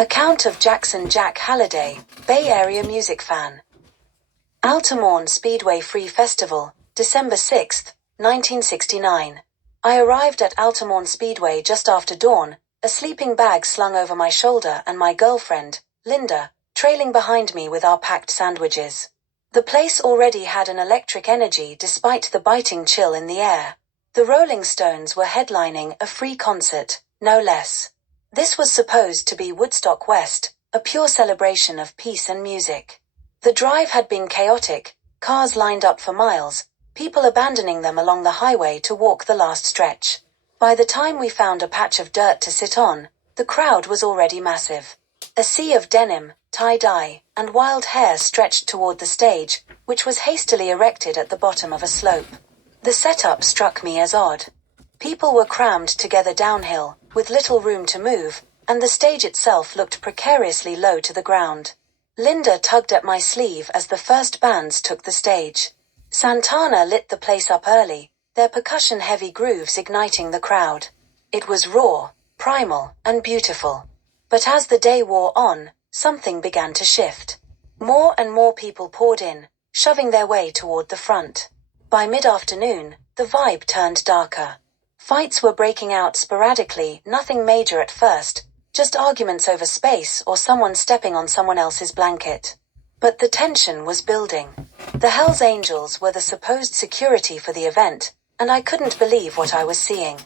Account of Jackson Jack Halliday, Bay Area music fan. Altamont Speedway Free Festival, December 6, 1969. I arrived at Altamont Speedway just after dawn, a sleeping bag slung over my shoulder and my girlfriend, Linda, trailing behind me with our packed sandwiches. The place already had an electric energy despite the biting chill in the air. The Rolling Stones were headlining a free concert, no less. This was supposed to be Woodstock West, a pure celebration of peace and music. The drive had been chaotic, cars lined up for miles, people abandoning them along the highway to walk the last stretch. By the time we found a patch of dirt to sit on, the crowd was already massive. A sea of denim, tie-dye, and wild hair stretched toward the stage, which was hastily erected at the bottom of a slope. The setup struck me as odd. People were crammed together downhill, with little room to move, and the stage itself looked precariously low to the ground. Linda tugged at my sleeve as the first bands took the stage. Santana lit the place up early, their percussion-heavy grooves igniting the crowd. It was raw, primal, and beautiful. But as the day wore on, something began to shift. More and more people poured in, shoving their way toward the front. By mid-afternoon, the vibe turned darker. Fights were breaking out sporadically, nothing major at first, just arguments over space or someone stepping on someone else's blanket. But the tension was building. The Hells Angels were the supposed security for the event, and I couldn't believe what I was seeing.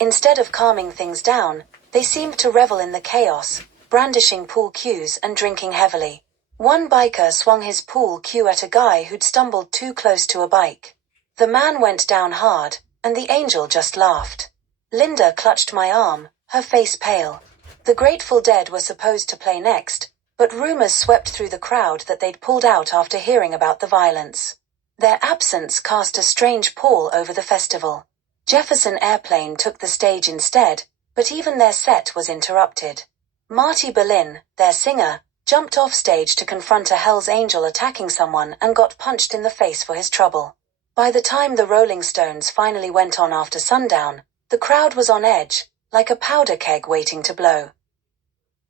Instead of calming things down, they seemed to revel in the chaos, brandishing pool cues and drinking heavily. One biker swung his pool cue at a guy who'd stumbled too close to a bike. The man went down hard, and the angel just laughed. Linda clutched my arm, her face pale. The Grateful Dead were supposed to play next, but rumors swept through the crowd that they'd pulled out after hearing about the violence. Their absence cast a strange pall over the festival. Jefferson Airplane took the stage instead, but even their set was interrupted. Marty Berlin, their singer, jumped off stage to confront a Hells Angel attacking someone and got punched in the face for his trouble. By the time the Rolling Stones finally went on after sundown, the crowd was on edge, like a powder keg waiting to blow.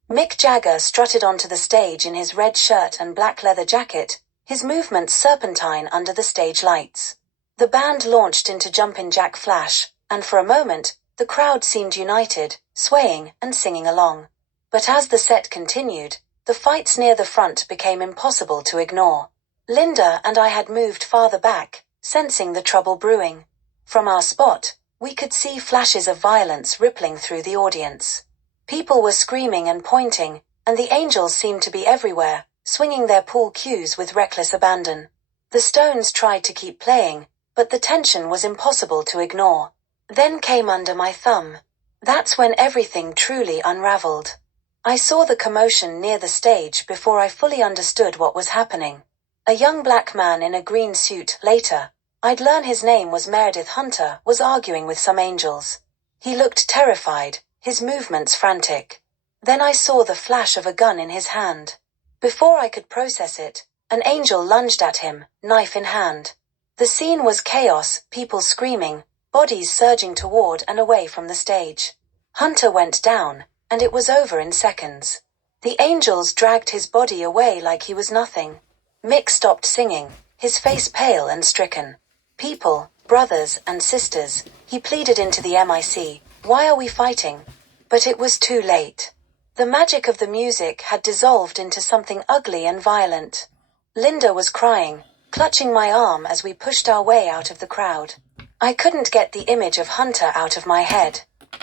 Mick Jagger strutted onto the stage in his red shirt and black leather jacket, his movements serpentine under the stage lights. The band launched into Jumpin' Jack Flash, and for a moment, the crowd seemed united, swaying and singing along. But as the set continued, the fights near the front became impossible to ignore. Linda and I had moved farther back, sensing the trouble brewing. From our spot, we could see flashes of violence rippling through the audience. People were screaming and pointing, and the angels seemed to be everywhere, swinging their pool cues with reckless abandon. The Stones tried to keep playing, but the tension was impossible to ignore. Then came Under My Thumb. That's when everything truly unraveled. I saw the commotion near the stage before I fully understood what was happening. A young black man in a green suit, later, I'd learn his name was Meredith Hunter, was arguing with some angels. He looked terrified, his movements frantic. Then I saw the flash of a gun in his hand. Before I could process it, an angel lunged at him, knife in hand. The scene was chaos, people screaming, bodies surging toward and away from the stage. Hunter went down, and it was over in seconds. The angels dragged his body away like he was nothing. Mick stopped singing, his face pale and stricken. People, brothers and sisters, he pleaded into the mic, why are we fighting? But it was too late. The magic of the music had dissolved into something ugly and violent. Linda was crying, clutching my arm as we pushed our way out of the crowd. I couldn't get the image of Hunter out of my head.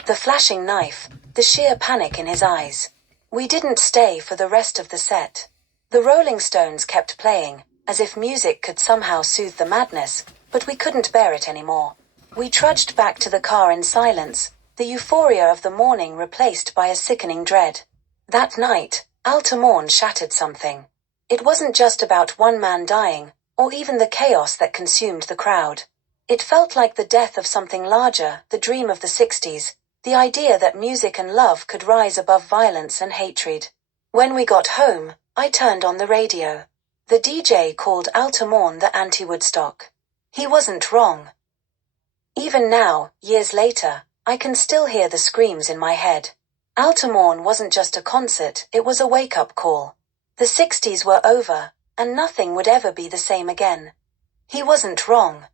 The flashing knife, the sheer panic in his eyes. We didn't stay for the rest of the set. The Rolling Stones kept playing, as if music could somehow soothe the madness, but we couldn't bear it anymore. We trudged back to the car in silence, the euphoria of the morning replaced by a sickening dread. That night, Altamont shattered something. It wasn't just about one man dying, or even the chaos that consumed the crowd. It felt like the death of something larger, the dream of the 60s, the idea that music and love could rise above violence and hatred. When we got home, I turned on the radio. The DJ called Altamont the anti-Woodstock. He wasn't wrong. Even now, years later, I can still hear the screams in my head. Altamont wasn't just a concert, it was a wake-up call. The 60s were over, and nothing would ever be the same again. He wasn't wrong.